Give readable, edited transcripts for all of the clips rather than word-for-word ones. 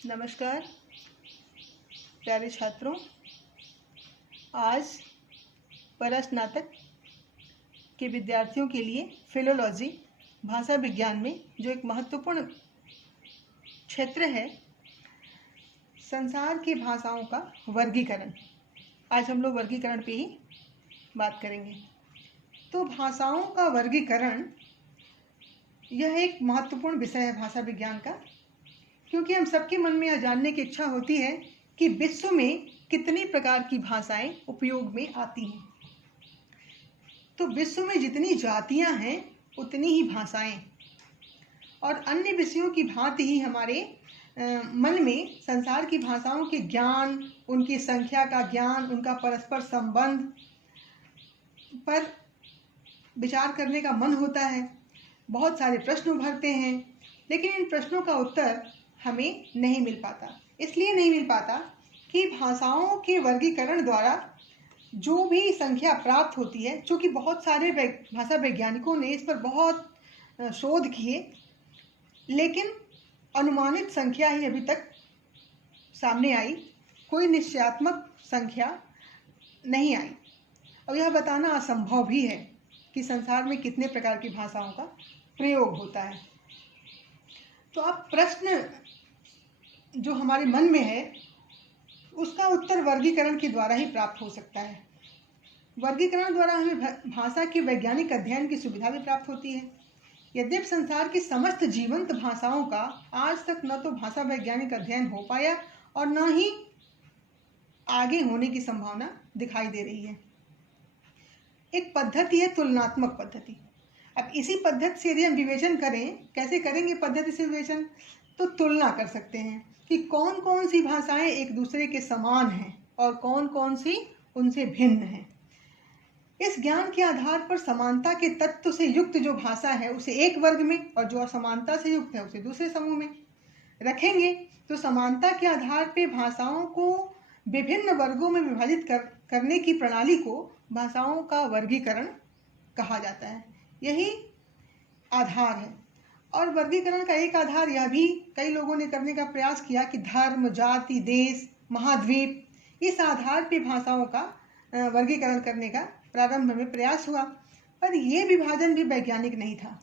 नमस्कार प्यारे छात्रों। आज परास्नातक के विद्यार्थियों के लिए फिलोलॉजी भाषा विज्ञान में जो एक महत्वपूर्ण क्षेत्र है, संसार की भाषाओं का वर्गीकरण। आज हम लोग वर्गीकरण पे ही बात करेंगे। तो भाषाओं का वर्गीकरण यह एक महत्वपूर्ण विषय है भाषा विज्ञान का, क्योंकि हम सबके मन में यह जानने की इच्छा होती है कि विश्व में कितनी प्रकार की भाषाएं उपयोग में आती हैं। तो विश्व में जितनी जातियां हैं उतनी ही भाषाएं, और अन्य विषयों की भांति ही हमारे मन में संसार की भाषाओं के ज्ञान, उनकी संख्या का ज्ञान, उनका परस्पर संबंध पर विचार करने का मन होता है। बहुत सारे प्रश्न उभरते हैं, लेकिन इन प्रश्नों का उत्तर हमें नहीं मिल पाता। इसलिए नहीं मिल पाता कि भाषाओं के वर्गीकरण द्वारा जो भी संख्या प्राप्त होती है, चूँकि बहुत सारे भाषा वैज्ञानिकों ने इस पर बहुत शोध किए, लेकिन अनुमानित संख्या ही अभी तक सामने आई, कोई निश्चयात्मक संख्या नहीं आई। और यह बताना असंभव भी है कि संसार में कितने प्रकार की भाषाओं का प्रयोग होता है। तो अब प्रश्न जो हमारे मन में है उसका उत्तर वर्गीकरण के द्वारा ही प्राप्त हो सकता है। वर्गीकरण द्वारा हमें भाषा के वैज्ञानिक अध्ययन की सुविधा भी प्राप्त होती है। यद्यपि संसार की समस्त जीवंत भाषाओं का आज तक न तो भाषा वैज्ञानिक अध्ययन हो पाया और न ही आगे होने की संभावना दिखाई दे रही है। एक पद्धति है तुलनात्मक पद्धति। अब इसी पद्धति से यदि हम विवेचन करें, कैसे करेंगे पद्धति से विवेचन? तो तुलना कर सकते हैं कि कौन कौन सी भाषाएं एक दूसरे के समान हैं और कौन कौन सी उनसे भिन्न हैं। इस ज्ञान के आधार पर समानता के तत्व से युक्त जो भाषा है उसे एक वर्ग में, और जो असमानता से युक्त है उसे दूसरे समूह में रखेंगे। तो समानता के आधार पर भाषाओं को विभिन्न वर्गों में विभाजित करने की प्रणाली को भाषाओं का वर्गीकरण कहा जाता है। यही आधार है। और वर्गीकरण का एक आधार यह भी कई लोगों ने करने का प्रयास किया कि धर्म, जाति, देश, महाद्वीप, इस आधार पर भाषाओं का वर्गीकरण करने का प्रारंभ में प्रयास हुआ, पर यह विभाजन भी वैज्ञानिक नहीं था।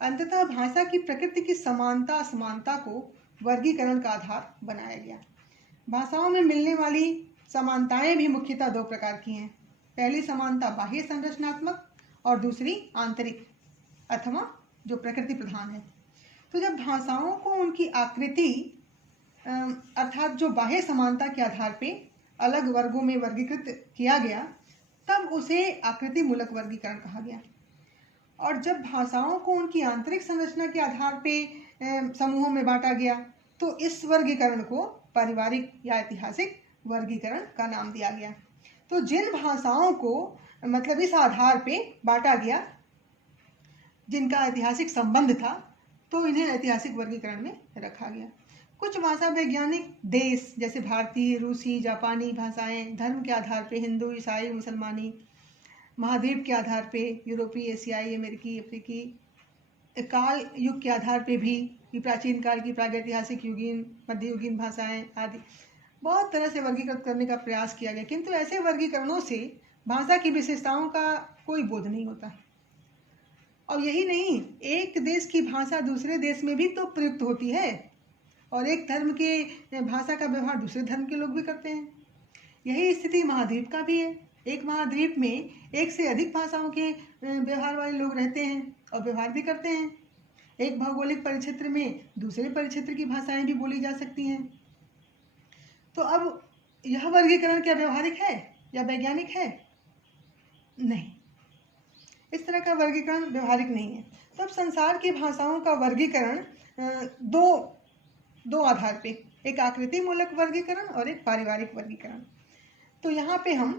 अंततः भाषा की प्रकृति की समानता असमानता को वर्गीकरण का आधार बनाया गया। भाषाओं में मिलने वाली समानताएं भी मुख्यतः दो प्रकार की हैं। पहली समानता बाह्य संरचनात्मक और दूसरी आंतरिक अथवा जो प्रकृति प्रधान है। तो जब भाषाओं को उनकी आकृति अर्थात जो बाह्य समानता के आधार पे अलग वर्गों में वर्गीकृत किया गया, तब उसे आकृति मूलक वर्गीकरण कहा गया। और जब भाषाओं को उनकी आंतरिक संरचना के आधार पे समूहों में बांटा गया, तो इस वर्गीकरण को पारिवारिक या ऐतिहासिक वर्गीकरण का नाम दिया गया। तो जिन भाषाओं को मतलब इस आधार पे बांटा गया जिनका ऐतिहासिक संबंध था, तो इन्हें ऐतिहासिक वर्गीकरण में रखा गया। कुछ भाषा वैज्ञानिक देश जैसे भारतीय, रूसी, जापानी भाषाएं धर्म के आधार पे हिंदू, ईसाई, मुसलमानी, महाद्वीप के आधार पे यूरोपीय, एशियाई, अमेरिकी, अफ्रीकी, काल युग के आधार पे भी प्राचीन काल की, प्रागैतिहासिक, युगीन, मध्ययुगीन भाषाएं आदि बहुत तरह से वर्गीकृत करने का प्रयास किया गया। किंतु ऐसे वर्गीकरणों से भाषा की विशेषताओं का कोई बोध नहीं होता। और यही नहीं, एक देश की भाषा दूसरे देश में भी तो प्रयुक्त होती है, और एक धर्म के भाषा का व्यवहार दूसरे धर्म के लोग भी करते हैं। यही स्थिति महाद्वीप का भी है। एक महाद्वीप में एक से अधिक भाषाओं के व्यवहार वाले लोग रहते हैं और व्यवहार भी करते हैं। एक भौगोलिक परिक्षेत्र में दूसरे परिक्षेत्र की भाषाएं भी बोली जा सकती हैं। तो अब यह वर्गीकरण क्या व्यवहारिक है या वैज्ञानिक है? नहीं, इस तरह का वर्गीकरण व्यवहारिक नहीं है। तब संसार की भाषाओं का वर्गीकरण दो आधार पे, एक आकृति मूलक वर्गीकरण और एक पारिवारिक वर्गीकरण। तो यहाँ पे हम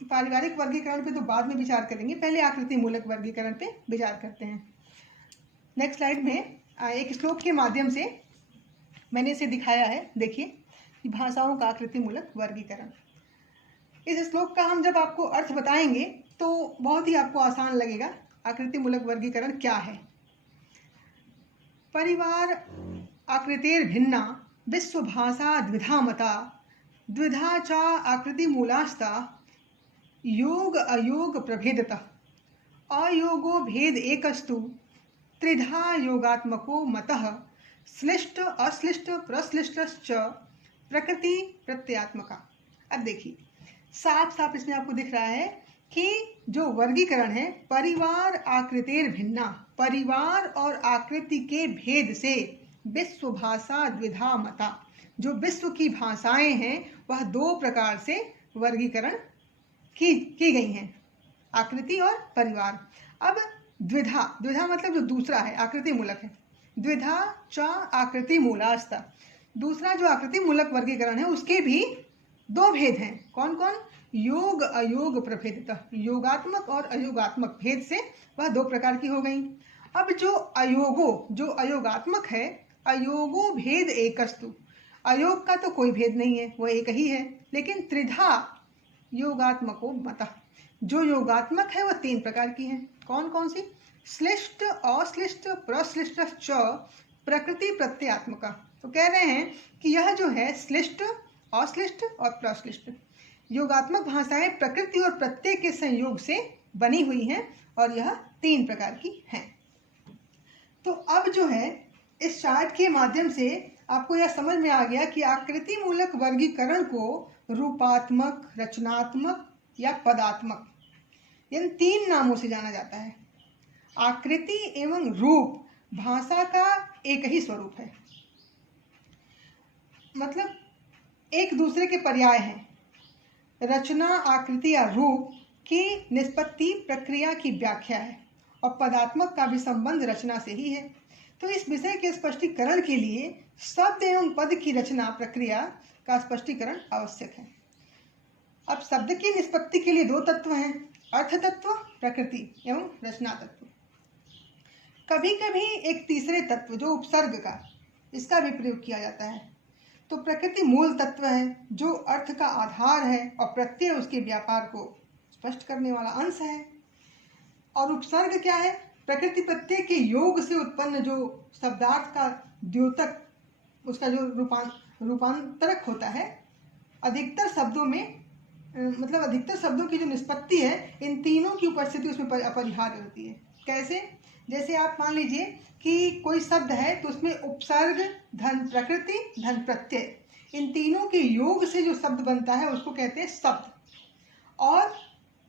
पारिवारिक वर्गीकरण पे तो बाद में विचार करेंगे, पहले आकृति मूलक वर्गीकरण पे विचार करते हैं। नेक्स्ट स्लाइड में एक श्लोक के माध्यम से मैंने इसे दिखाया है। देखिए कि भाषाओं का आकृति मूलक वर्गीकरण। इस श्लोक का हम जब आपको अर्थ बताएंगे तो बहुत ही आपको आसान लगेगा। आकृति मूलक वर्गीकरण क्या है? परिवार आकृतेर्भिन्ना विश्वभाषा द्विधा मता द्विधा च आकृति मूलास्ता योग अयोग प्रभेदतः अयोगो भेद एकस्तु त्रिधा योगात्मको मतः श्लिष्ट अश्लिष्ट प्रश्लिष्टश्च प्रकृति प्रत्ययात्मका। अब देखिए साफ साफ इसमें आपको दिख रहा है कि जो वर्गीकरण है परिवार आकृतेर भिन्ना, परिवार और आकृति के भेद से विश्व भाषा द्विधा मता, जो विश्व की भाषाएं हैं वह दो प्रकार से वर्गीकरण की गई हैं, आकृति और परिवार। अब द्विधा, द्विधा मतलब जो दूसरा है आकृति मूलक है, द्विधा च आकृति मूलास्ता, दूसरा जो आकृति मूलक वर्गीकरण है उसके भी दो भेद हैं। कौन कौन? योग अयोग प्रभेदतः, योगात्मक और अयोगात्मक भेद से वह दो प्रकार की हो गई। अब जो अयोगो, जो अयोगात्मक है, अयोगो भेद एकस्तु, अयोग का तो कोई भेद नहीं है, वो एक ही है, लेकिन त्रिधा योगात्मको मतः, जो योगात्मक है वह तीन प्रकार की हैं। कौन कौन सी? श्लिष्ट अश्लिष्ट प्रश्लिष्ट प्रकृति प्रत्ययात्मका। तो कह रहे हैं कि यह जो है श्लिष्ट अश्लिष्ट और प्रश्लिष्ट योगात्मक भाषाएं प्रकृति और प्रत्यय के संयोग से बनी हुई हैं और यह तीन प्रकार की हैं। तो अब जो है इस चार्ट के माध्यम से आपको यह समझ में आ गया कि आकृति मूलक वर्गीकरण को रूपात्मक, रचनात्मक या पदात्मक, इन तीन नामों से जाना जाता है। आकृति एवं रूप भाषा का एक ही स्वरूप है, मतलब एक दूसरे के पर्याय हैं। रचना आकृति या रूप की निष्पत्ति प्रक्रिया की व्याख्या है और पदात्मक का भी संबंध रचना से ही है। तो इस विषय के स्पष्टीकरण के लिए शब्द एवं पद की रचना प्रक्रिया का स्पष्टीकरण आवश्यक है। अब शब्द की निष्पत्ति के लिए दो तत्व हैं, अर्थ तत्व, प्रकृति एवं रचना तत्व। कभी कभी एक तीसरे तत्व जो उपसर्ग का, इसका भी प्रयोग किया जाता है। तो प्रकृति मूल तत्व है जो अर्थ का आधार है और प्रत्यय उसके व्यापार को स्पष्ट करने वाला अंश है। और उपसर्ग क्या है? प्रकृति प्रत्यय के योग से उत्पन्न जो शब्दार्थ का द्योतक, उसका जो रूपांतरक होता है। अधिकतर शब्दों में मतलब अधिकतर शब्दों की जो निष्पत्ति है, इन तीनों की उपस्थिति उसमें अपरिहार्य होती है। कैसे? जैसे आप मान लीजिए कि कोई शब्द है तो उसमें उपसर्ग धन प्रकृति धन प्रत्यय, इन तीनों के योग से जो शब्द बनता है उसको कहते हैं शब्द। और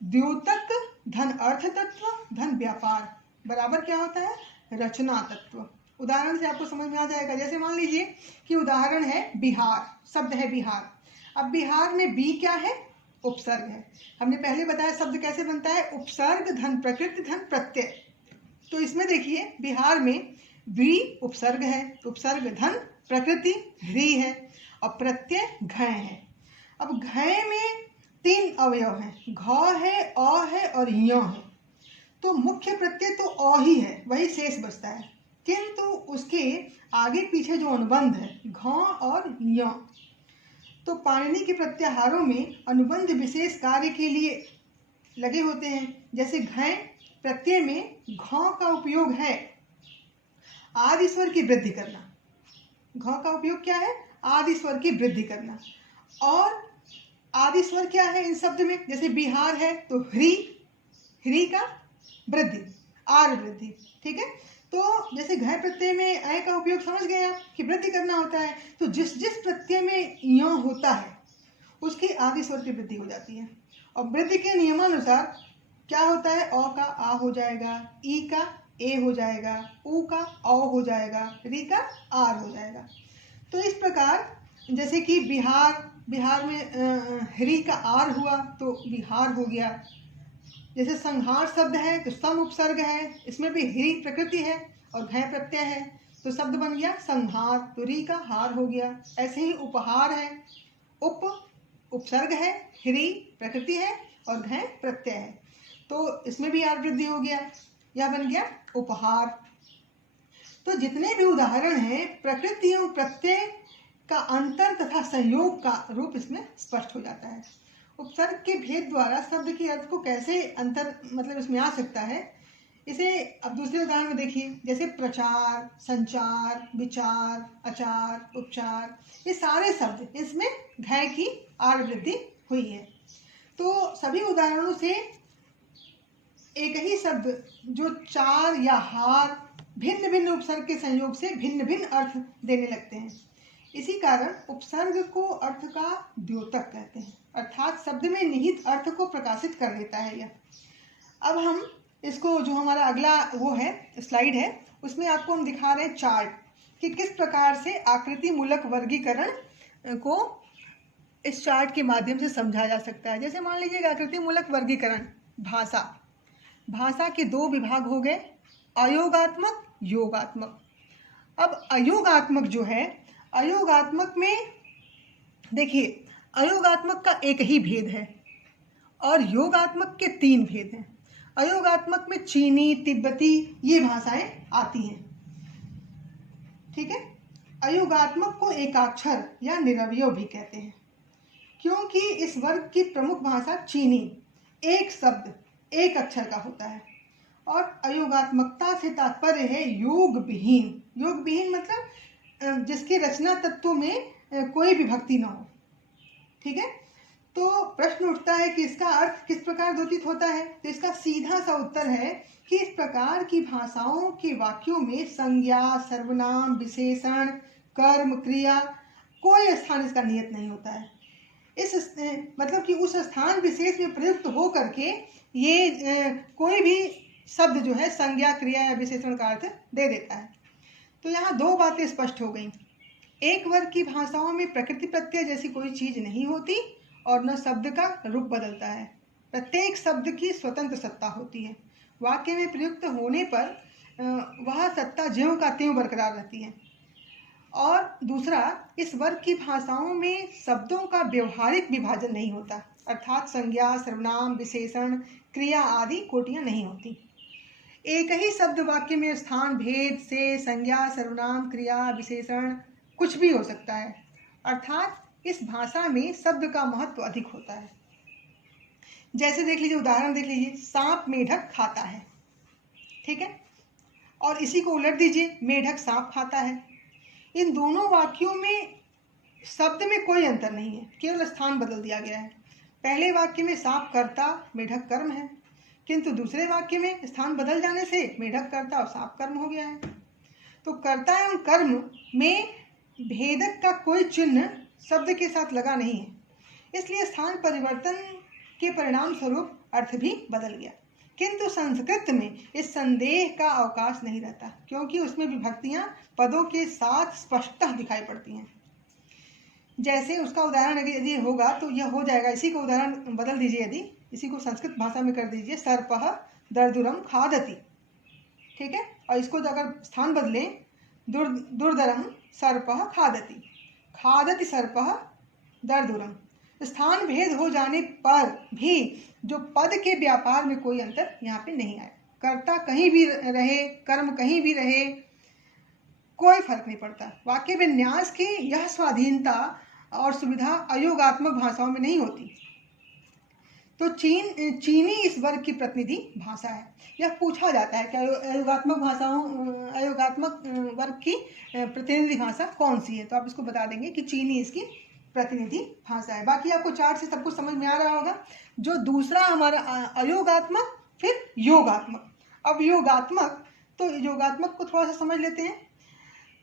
द्योतक धन अर्थ तत्व धन व्यापार बराबर क्या होता है? रचना तत्व। उदाहरण से आपको समझ में आ जाएगा। जैसे मान लीजिए कि उदाहरण है बिहार, शब्द है बिहार। अब बिहार में बी क्या है? उपसर्ग है। हमने पहले बताया शब्द कैसे बनता है, उपसर्ग धन प्रकृति धन प्रत्यय। तो इसमें देखिए बिहार में वी उपसर्ग है, उपसर्ग धन प्रकृति री है और प्रत्यय घ है। अब घ में तीन अवयव हैं, घ है, अ है और य है। तो मुख्य प्रत्यय तो अ ही है, वही शेष बचता है, किंतु उसके आगे पीछे जो अनुबंध है घ और य, तो पाणिनि के प्रत्याहारों में अनुबंध विशेष कार्य के लिए लगे होते हैं। जैसे घ प्रत्यय में घ का उपयोग है आदि स्वर की वृद्धि करना। घ का उपयोग क्या है? आदि स्वर की वृद्धि करना। और आदि स्वर क्या है इन शब्द में? जैसे बिहार है तो ह्री, ह्री का वृद्धि, आर वृद्धि, ठीक है। तो जैसे घ प्रत्यय में अय का उपयोग समझ गए आप कि वृद्धि करना होता है। तो जिस जिस प्रत्यय में य होता है उसकी आदि स्वर की वृद्धि हो जाती है। और वृद्धि के नियमानुसार क्या होता है? अ का आ हो जाएगा, ई का ए हो जाएगा, उ का औ हो जाएगा, री का आर हो जाएगा। तो इस प्रकार जैसे कि बिहार, बिहार में ह्री का आर हुआ तो बिहार हो गया। जैसे संहार शब्द है तो सम उपसर्ग है, इसमें भी ह्री प्रकृति है और घ प्रत्यय है, तो शब्द बन गया संहार, तो री का हार हो गया। ऐसे ही उपहार है, उप उपसर्ग है, ह्री प्रकृति है और घ प्रत्यय है, तो इसमें भी आर वृद्धि हो गया, यह बन गया उपहार। तो जितने भी उदाहरण हैं प्रकृति एवं प्रत्यय का अंतर तथा संयोग का रूप इसमें स्पष्ट हो जाता है। उपसर्ग के भेद द्वारा शब्द के अर्थ को कैसे अंतर मतलब इसमें आ सकता है, इसे अब दूसरे उदाहरण में देखिए, जैसे प्रचार, संचार, विचार, आचार, उपचार, ये सारे शब्द, इसमें घय की आर वृद्धि हुई है। तो सभी उदाहरणों से एक ही शब्द जो चार या हार भिन्न भिन्न उपसर्ग के संयोग से भिन्न भिन्न अर्थ देने लगते हैं। इसी कारण उपसर्ग को अर्थ का द्योतक कहते हैं, अर्थात शब्द में निहित अर्थ को प्रकाशित कर देता है यह। अब हम इसको, जो हमारा अगला वो है स्लाइड है, उसमें आपको हम दिखा रहे हैं चार्ट कि किस प्रकार से आकृति मूलक वर्गीकरण को इस चार्ट के माध्यम से समझा जा सकता है। जैसे मान लीजिए आकृति मूलक वर्गीकरण, भाषा के दो विभाग हो गए, अयोगात्मक, योगात्मक। अब अयोगात्मक जो है, अयोगात्मक में देखिए, अयोगात्मक का एक ही भेद है और योगात्मक के 3 भेद हैं। अयोगात्मक में चीनी, तिब्बती ये भाषाएं आती हैं, ठीक है। अयोगात्मक को एकाक्षर या निरवयव भी कहते हैं, क्योंकि इस वर्ग की प्रमुख भाषा चीनी एक शब्द एक अक्षर का होता है। और अयोगात्मकता से तात्पर्य है योग विहीन। योग विहीन मतलब जिसके रचना तत्वों में कोई विभक्ति न हो, ठीक है। तो प्रश्न उठता है कि इसका अर्थ किस प्रकार द्योतित होता है। तो इसका सीधा सा उत्तर है कि इस प्रकार की भाषाओं के वाक्यों में संज्ञा, सर्वनाम, विशेषण, कर्म, क्रिया कोई स्थान इसका नियत नहीं होता है। इस मतलब कि उस स्थान विशेष में प्रयुक्त हो करके ये कोई भी शब्द जो है संज्ञा, क्रिया या विशेषण का अर्थ दे देता है। तो यहाँ 2 बातें स्पष्ट हो गई। एक वर्ग की भाषाओं में प्रकृति प्रत्यय जैसी कोई चीज नहीं होती और न शब्द का रूप बदलता है। प्रत्येक शब्द की स्वतंत्र सत्ता होती है। वाक्य में प्रयुक्त होने पर वह सत्ता ज्यों का त्यों बरकरार रहती है। और दूसरा, इस वर्ग की भाषाओं में शब्दों का व्यवहारिक विभाजन नहीं होता, अर्थात संज्ञा, सर्वनाम, विशेषण, क्रिया आदि कोटियां नहीं होती। एक ही शब्द वाक्य में स्थान भेद से संज्ञा, सर्वनाम, क्रिया, विशेषण कुछ भी हो सकता है, अर्थात इस भाषा में शब्द का महत्व अधिक होता है। जैसे देख लीजिए, उदाहरण देख लीजिए, सांप मेढक खाता है, ठीक है, और इसी को उलट दीजिए, मेढक सांप खाता है। इन दोनों वाक्यों में शब्द में कोई अंतर नहीं है, केवल स्थान बदल दिया गया है। पहले वाक्य में सांप कर्ता, मेढक कर्म है, किंतु दूसरे वाक्य में स्थान बदल जाने से मेढक कर्ता और सांप कर्म हो गया है। तो कर्ता एवं कर्म में भेदक का कोई चिन्ह शब्द के साथ लगा नहीं है, इसलिए स्थान परिवर्तन के परिणाम स्वरूप अर्थ भी बदल गया। किंतु संस्कृत में इस संदेह का अवकाश नहीं रहता, क्योंकि उसमें विभक्तियां पदों के साथ स्पष्टतः दिखाई पड़ती हैं। जैसे उसका उदाहरण यदि होगा तो यह हो जाएगा, इसी को उदाहरण बदल दीजिए, यदि इसी को संस्कृत भाषा में कर दीजिए, सर्पः दर्दुरम खादति, ठीक है, और इसको अगर स्थान बदलें, दुर्दरम सर्पः खादति, खादति सर्पः दर्दुरम। स्थान भेद हो जाने पर भी जो पद के व्यापार में कोई अंतर यहाँ पे नहीं आया। कर्ता कहीं भी रहे, कर्म कहीं भी रहे, कोई फर्क नहीं पड़ता। वाक्य विन्यास की यह स्वाधीनता और सुविधा अयोगात्मक भाषाओं में नहीं होती। तो चीनी इस वर्ग की प्रतिनिधि भाषा है। यह पूछा जाता है कि अयोगात्मक वर्ग की प्रतिनिधि भाषा कौन सी है, तो आप इसको बता देंगे कि चीनी इसकी प्रतिनिधि भाषा है। बाकी आपको चार्ट से सब कुछ समझ में आ रहा होगा। जो दूसरा हमारा अयोगात्मक, फिर योगात्मक। अब योगात्मक, तो योगात्मक को थोड़ा सा समझ लेते हैं।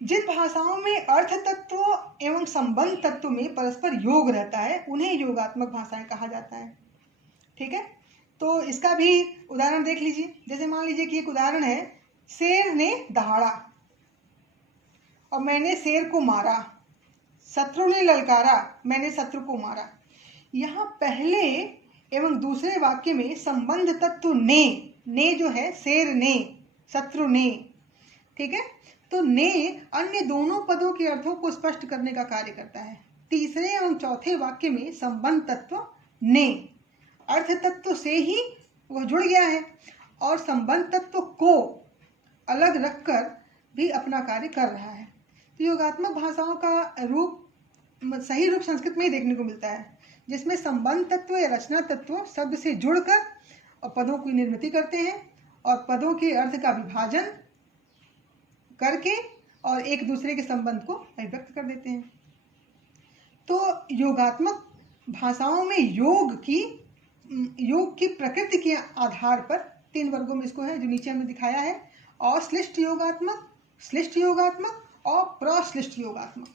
जिन भाषाओं में अर्थ तत्व एवं संबंध तत्व में परस्पर योग रहता है उन्हें योगात्मक भाषाएं कहा जाता है, ठीक है। तो इसका भी उदाहरण देख लीजिए। जैसे मान लीजिए कि एक उदाहरण है, शेर ने दहाड़ा और मैंने शेर को मारा, शत्रु ने ललकारा, मैंने शत्रु को मारा। यहाँ पहले एवं दूसरे वाक्य में संबंध तत्व ने जो है, शेर ने, शत्रु ने, ठीक है। तो ने अन्य दोनों पदों के अर्थों को स्पष्ट करने का कार्य करता है। तीसरे एवं चौथे वाक्य में संबंध तत्व ने अर्थ तत्व से ही वह जुड़ गया है और संबंध तत्व को अलग रखकर भी अपना कार्य कर रहा है। तो योगात्मक भाषाओं का सही रूप संस्कृत में ही देखने को मिलता है, जिसमें संबंध तत्व या रचना तत्व शब्द से जुड़कर और पदों की निर्मिति करते हैं और पदों के अर्थ का विभाजन करके और एक दूसरे के संबंध को अभिव्यक्त कर देते हैं। तो योगात्मक भाषाओं में योग की प्रकृति के आधार पर 3 वर्गों में इसको है, जो नीचे हमने दिखाया है, अश्लिष्ट योगात्मक, श्लिष्ट योगात्मक और प्रश्लिष्ट योगात्मक।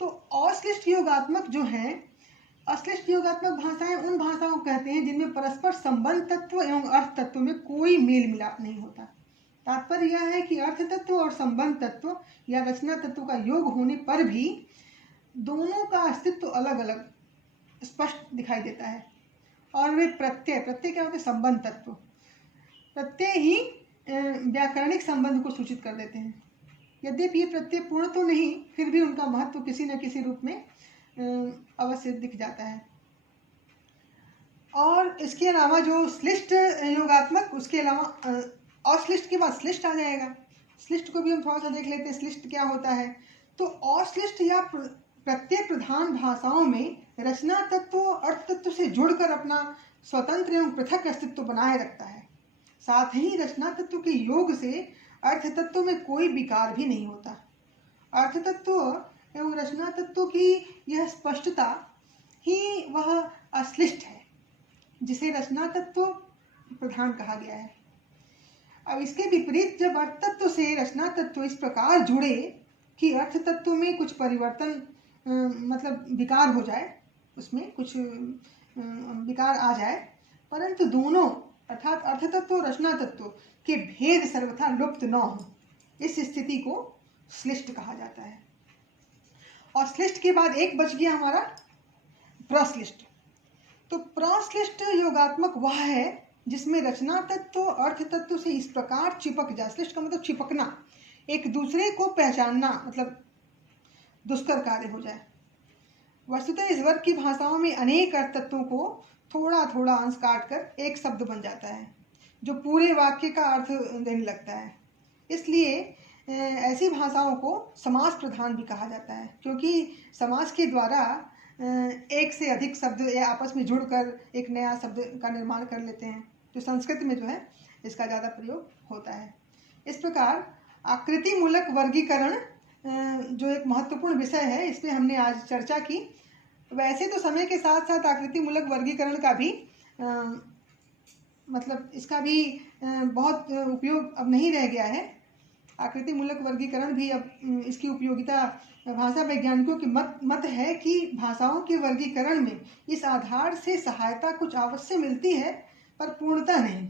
तो अश्लिष्ट योगात्मक जो है, अश्लिष्ट योगात्मक भाषाएं उन भाषाओं को कहते हैं जिनमें परस्पर संबंध तत्व एवं अर्थ तत्व में कोई मेल मिलाप नहीं होता। तात्पर्य यह है कि अर्थ तत्व और संबंध तत्व या रचना तत्व का योग होने पर भी दोनों का अस्तित्व अलग अलग स्पष्ट दिखाई देता है। और वे प्रत्यय क्या होते हैं? संबंध तत्व। प्रत्यय ही व्याकरणिक संबंध को सूचित कर देते हैं। यद्यपि ये प्रत्यय पूर्ण तो नहीं, फिर भी उनका महत्व किसी न किसी रूप में अवश्य दिख जाता है। और इसके अलावा जो श्लिष्ट योगात्मक, उसके अलावा अश्लिष्ट के बाद श्लिष्ट आ जाएगा। श्लिष्ट को भी हम थोड़ा सा देख लेते हैं, श्लिष्ट क्या होता है। तो अश्लिष्ट या प्रत्यय प्रधान भाषाओं में रचना तत्व अर्थ तत्व से जुड़कर अपना स्वतंत्र एवं पृथक अस्तित्व बनाए रखता है। साथ ही रचना तत्व के योग से अर्थ तत्व में कोई विकार भी नहीं होता। अर्थ तत्व एवं रचना तत्व की यह स्पष्टता ही वह अश्लिष्ट है, जिसे रचना तत्व प्रधान कहा गया है। अब इसके विपरीत जब अर्थ तत्व से रचना तत्व इस प्रकार जुड़े कि अर्थ तत्व में कुछ परिवर्तन मतलब विकार हो जाए, उसमें कुछ विकार आ जाए, परंतु दोनों अर्थात अर्थ तत्व और रचना तत्व के भेद सर्वथा लुप्त न हो, इस स्थिति को श्लिष्ट कहा जाता है। और श्लिष्ट के बाद एक बच गया हमारा प्रश्लिष्ट। तो प्रश्लिष्ट योगात्मक वह है जिसमें रचना तत्व अर्थ तत्व से इस प्रकार चिपक जाए। श्लिष्ट का मतलब चिपकना, एक दूसरे को पहचानना मतलब दुष्कर कार्य हो जाए। वस्तुतः इस वर्ग की भाषाओं में अनेक अर्थ तत्वों को थोड़ा थोड़ा अंश काट कर एक शब्द बन जाता है, जो पूरे वाक्य का अर्थ देने लगता है। इसलिए ऐसी भाषाओं को समास प्रधान भी कहा जाता है, क्योंकि समास के द्वारा एक से अधिक शब्द आपस में जुड़कर एक नया शब्द का निर्माण कर लेते हैं, जो संस्कृत में जो है इसका ज़्यादा प्रयोग होता है। इस प्रकार आकृति मूलक वर्गीकरण जो एक महत्वपूर्ण विषय है, इसमें हमने आज चर्चा की। वैसे तो समय के साथ साथ आकृति मूलक वर्गीकरण का भी मतलब इसका भी बहुत उपयोग अब नहीं रह गया है। आकृति मूलक वर्गीकरण भी अब इसकी उपयोगिता भाषा वैज्ञानिकों की मत है कि भाषाओं के वर्गीकरण में इस आधार से सहायता कुछ अवश्य मिलती है, पर पूर्णतः नहीं।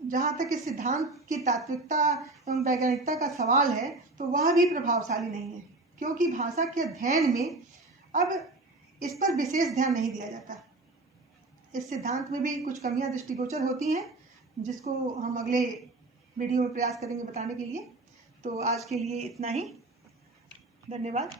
जहाँ तक इस सिद्धांत की तात्विकता एवं वैज्ञानिकता का सवाल है, तो वह भी प्रभावशाली नहीं है, क्योंकि भाषा के अध्ययन में अब इस पर विशेष ध्यान नहीं दिया जाता। इस सिद्धांत में भी कुछ कमियां दृष्टिगोचर होती हैं, जिसको हम अगले वीडियो में प्रयास करेंगे बताने के लिए। तो आज के लिए इतना ही। धन्यवाद।